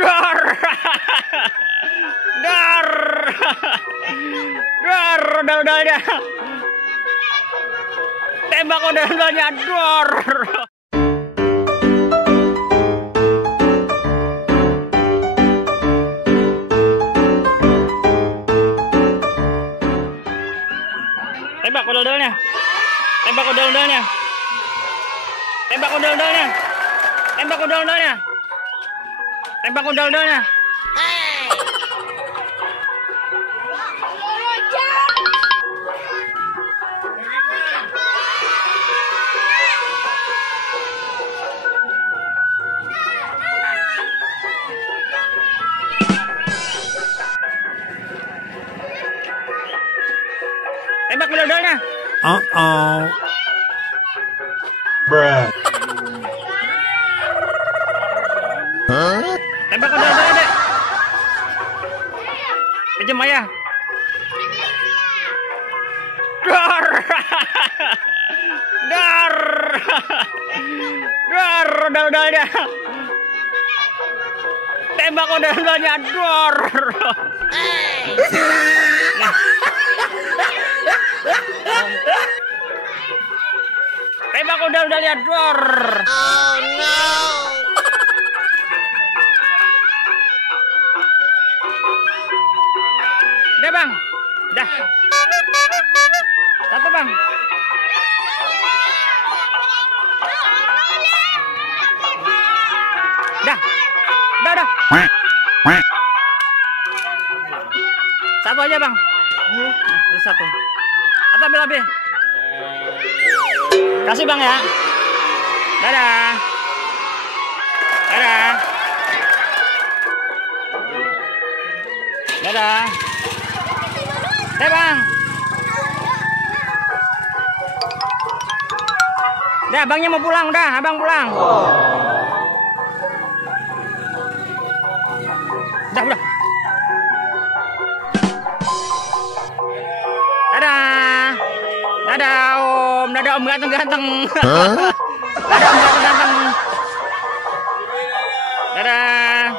Dar. Dar. Dar, udah. Tembak udah-udahnya, dor. Tembak udah-udahnya. Tembak udah-udahnya. Tembak udah-udahnya. Tembak udah-udahnya. Tembak udah-udahnya. Tembak udah-udahnya. Bruh. Tembak udah-udahnya, Dek. Pinjam ayah. Dar. Dar. Dar, udah-udahnya. Tembak udah-udahnya, dor. Tembak udah-udahnya, dor. Oh no. Udah, Bang. Dah. Satu, Bang. Dah. Udah. Satu aja, Bang. Satu. Atau ambil lebih. Kasih, Bang, ya. Dadah. Dadah. Dadah. Bang. Dah, abangnya mau pulang, udah, abang pulang. Udah. Dadah. Dadah, Om. Dadah, Om ganteng-ganteng. Dadah, Om ganteng-ganteng. Dadah.